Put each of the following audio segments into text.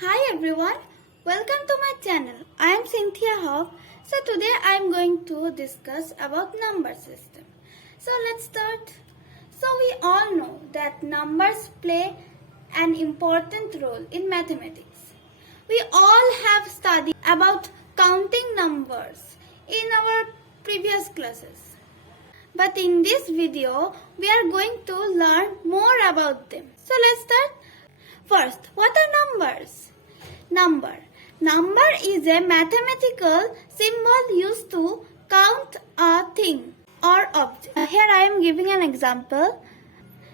Hi everyone, welcome to my channel. I am Cynthia Hoff. So today I am going to discuss about number system. So let's start. So we all know that numbers play an important role in mathematics. We all have studied about counting numbers in our previous classes. But in this video, we are going to learn more about them. So let's start. First, what are numbers? Number. Number is a mathematical symbol used to count a thing or object. Here I am giving an example.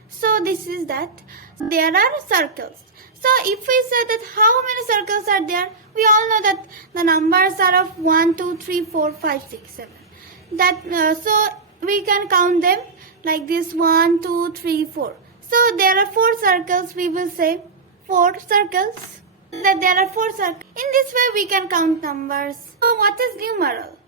So this is that there are circles. So if we say that how many circles are there, we all know that the numbers are of 1, 2, 3, 4, 5, 6, 7. So we can count them like this 1, 2, 3, 4. So there are 4 circles. We will say 4 circles. That there are 4 circles. In this way we can count numbers. So what is numeral?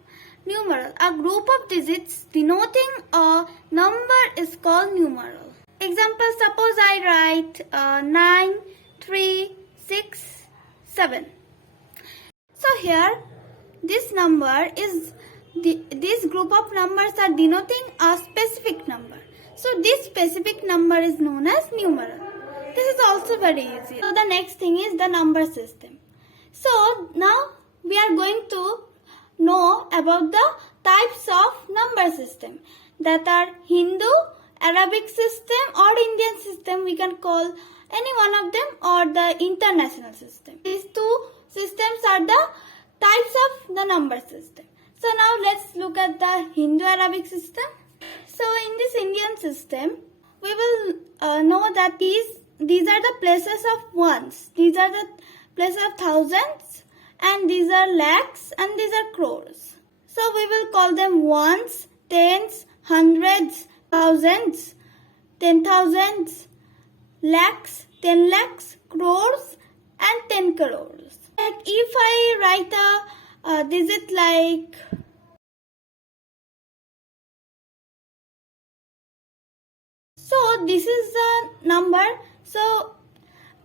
Numeral. A group of digits denoting a number is called numeral. Example, suppose I write 9, 3, 6, 7. So here this number is this group of numbers are denoting a specific number. So this specific number is known as numeral. This is also very easy. So the next thing is the number system. So now we are going to know about the types of number system that are Hindu, Arabic system or Indian system. We can call any one of them or the international system. These two systems are the types of the number system. So now let's look at the Hindu-Arabic system. So in this Indian system, we will know that these are the places of ones, these are the places of thousands, and these are lakhs, and these are crores. So we will call them ones, tens, hundreds, thousands, 10,000s, lakhs, 10 lakhs, crores, and 10 crores. Like if I write a digit like so, this is the number. So,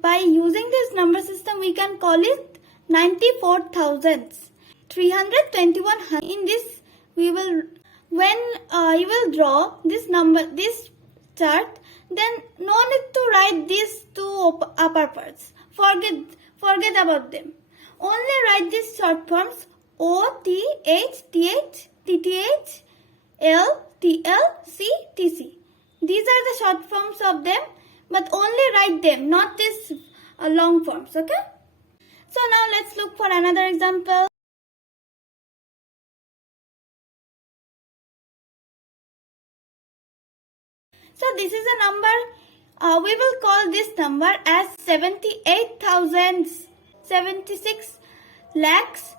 by using this number system, we can call it 94,000. 321. In this, we will, when you will draw this number, this chart, then no need to write these two upper parts. Forget about them. Only write these short forms O, T, H, T, H, T, T, H, L, T, L, C, T, C. These are the short forms of them, but only write them, not these long forms, okay? So now let's look for another example. So this is a number, we will call this number as 78,000, 76 lakhs,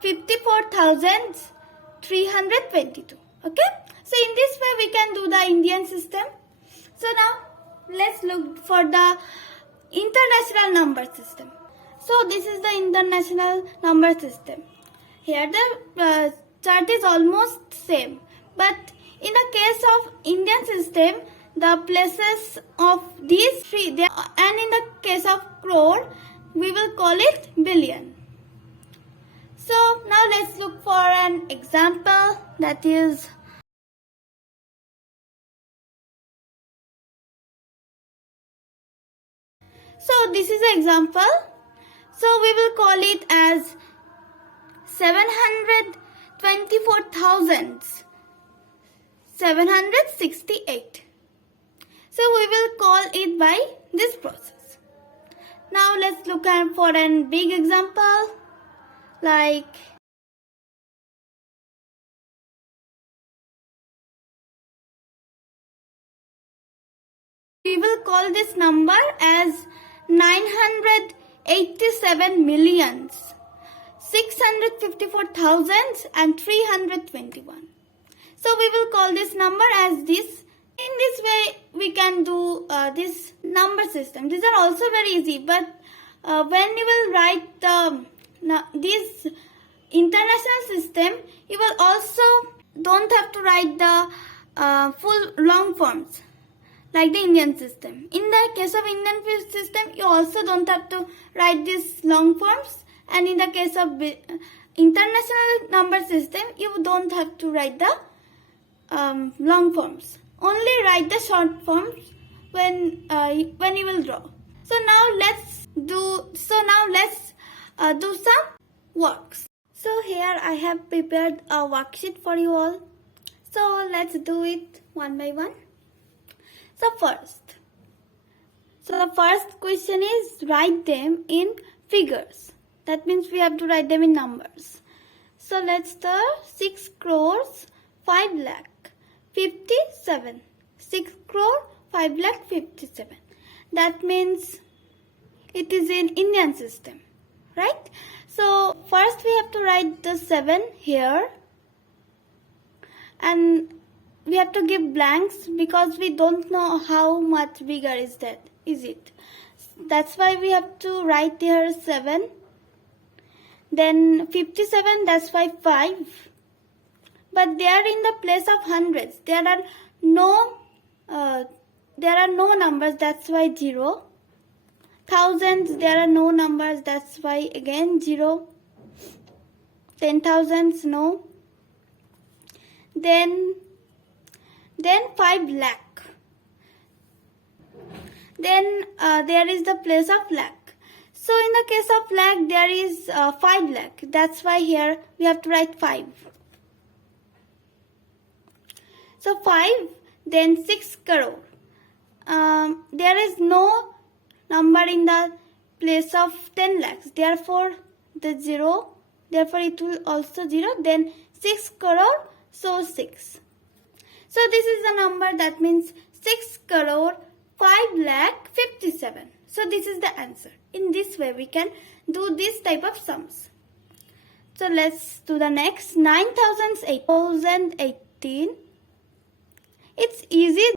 54,322, okay? So in this way we can do the Indian system. So now let's look for the international number system. So this is the international number system. Here the chart is almost same, but in the case of Indian system, the places of these three, and in the case of crore, we will call it billion. So now let's look for an example, that is so this is an example. So we will call it as 724,768. So we will call it by this process. Now let's look at for a big example, like we will call this number as 987 millions, 654,321. So we will call this number as this. In this way we can do this number system. These are also very easy, but when you will write this international system, you will also don't have to write the full long forms. like the Indian system. In the case of Indian system, you also don't have to write these long forms, and in the case of international number system, you don't have to write the long forms. Only write the short forms when you will draw. So now let's do some works. So here I have prepared a worksheet for you all. So let's do it one by one. So the first question is write them in figures. That means we have to write them in numbers. So let's start 6 crores 5 lakh 57. 6 crore 5 lakh 57. That means it is in Indian system, right? So first we have to write the 7 here, and we have to give blanks because we don't know how much bigger is it. That's why we have to write here 7. Then 57, that's why 5. But they are in the place of hundreds. There are no numbers, that's why 0. Thousands, there are no numbers, that's why again 0. 10,000s, no. Then 5 lakh. Then there is the place of lakh. So in the case of lakh, there is 5 lakh. That's why here we have to write 5. So 5, then 6 crore. There is no number in the place of 10 lakhs. Therefore, the 0. Therefore, it will also 0. Then 6 crore, so 6. So this is the number, that means 6 crore 5 lakh 57. So this is the answer. In this way we can do this type of sums. So let's do the next. 9,018. It's easy.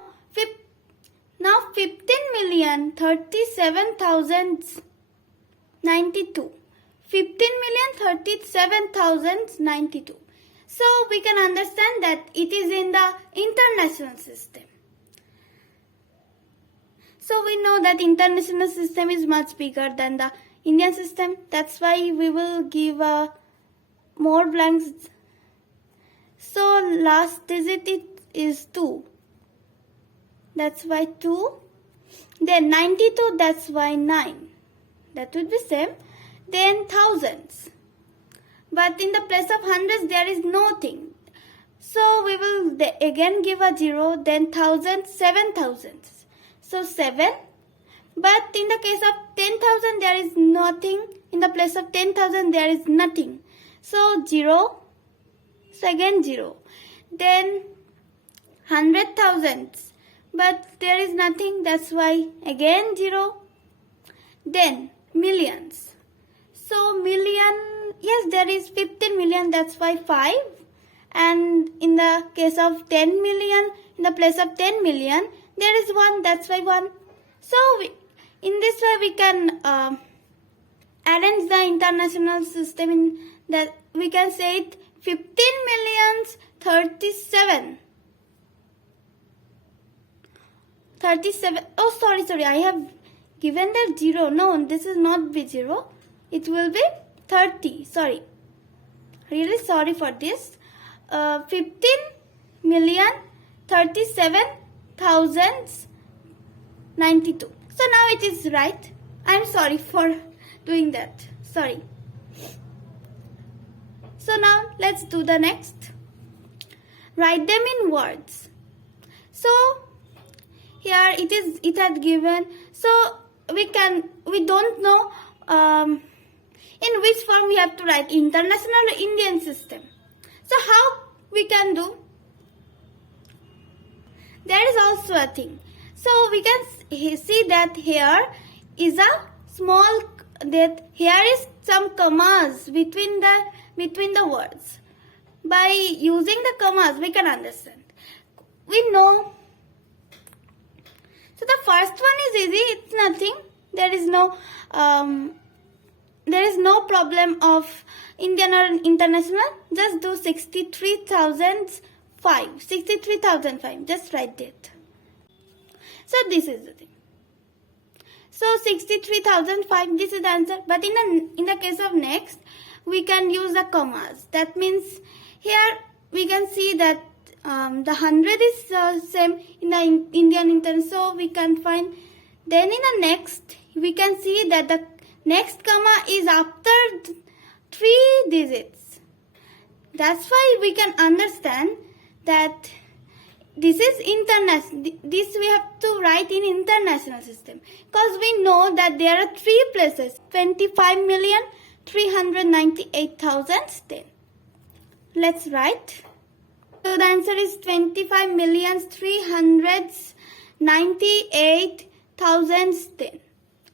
Now 15,037,092. 15,037,092. So we can understand that it is in the international system. So we know that international system is much bigger than the Indian system. That's why we will give more blanks. So last digit is 2. That's why 2. Then 92, that's why 9. That would be same. Then thousands. But in the place of hundreds, there is nothing. So we will again give a 0. Then thousands, 7,000. So 7. But in the case of 10,000, there is nothing. In the place of 10,000, there is nothing. So 0. So again 0. Then 100,000. But there is nothing. That's why again 0. Then millions. So million, yes, there is 15 million. That's why 5. And in the case of 10 million, in the place of 10 million, there is 1. That's why 1. So in this way we can arrange the international system in that we can say it 15 millions 37. 37. Oh, sorry. I have given that 0. No, this is not be 0. It will be 30. Sorry. Really sorry for this. 15 million 37,092. So now it is right. I am sorry for doing that. Sorry. So now let's do the next. Write them in words. So here it had given. So we don't know in which form we have to write, international or Indian system. So how we can do? There is also a thing. So we can see that here is a small, that here is some commas between the words. By using the commas we can understand. We know. So the first one is easy. It's nothing. There is no problem of Indian or international. Just do 63,005. 63,005. Just write it. So this is the thing. So 63,005, this is the answer. But in the case of next, we can use the commas. That means here we can see that the 100 is same in the Indian internet. So we can find. Then in the next, we can see that the next comma is after 3 digits. That's why we can understand that this is international. This we have to write in international system, because we know that there are 3 places: 25,398,010. Let's write. So the answer is 25,398,010.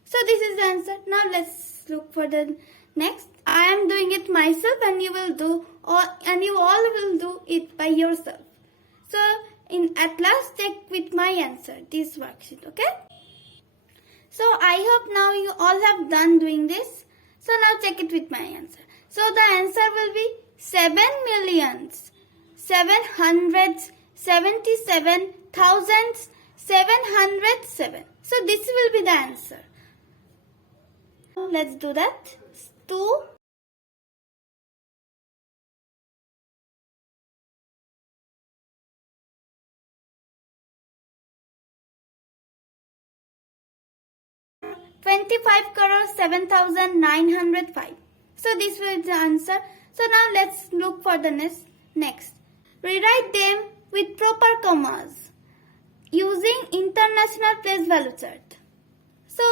So this is the answer. Now let's look for the next. I am doing it myself, and you all will do it by yourself. So at last, check with my answer this worksheet. Okay. So I hope now you all have done doing this. So now check it with my answer. So the answer will be 7,777,707. So this will be the answer. Let's do that. 2 25 crore 7,905. So this was the answer. So now let's look for the next. Rewrite them with proper commas using international place value chart. So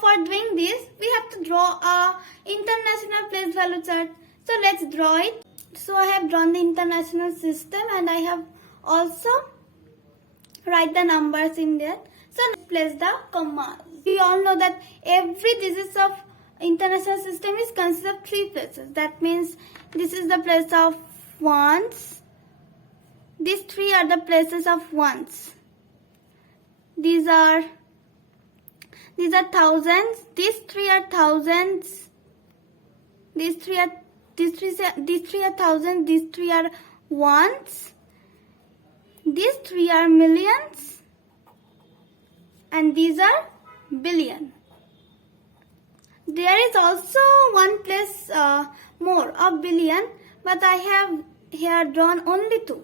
for doing this, we have to draw a international place value chart. So let's draw it. So I have drawn the international system, and I have also write the numbers in there. So place the commas. We all know that every digit of international system is consisted of 3 places. That means this is the place of ones. These 3 are the places of ones. These are thousands. These 3 are thousands. These 3 are thousands. These 3 are ones. These 3 are millions. And these are billion. There is also one place more of billion, but I have here drawn only 2.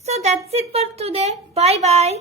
So that's it for today. Bye bye.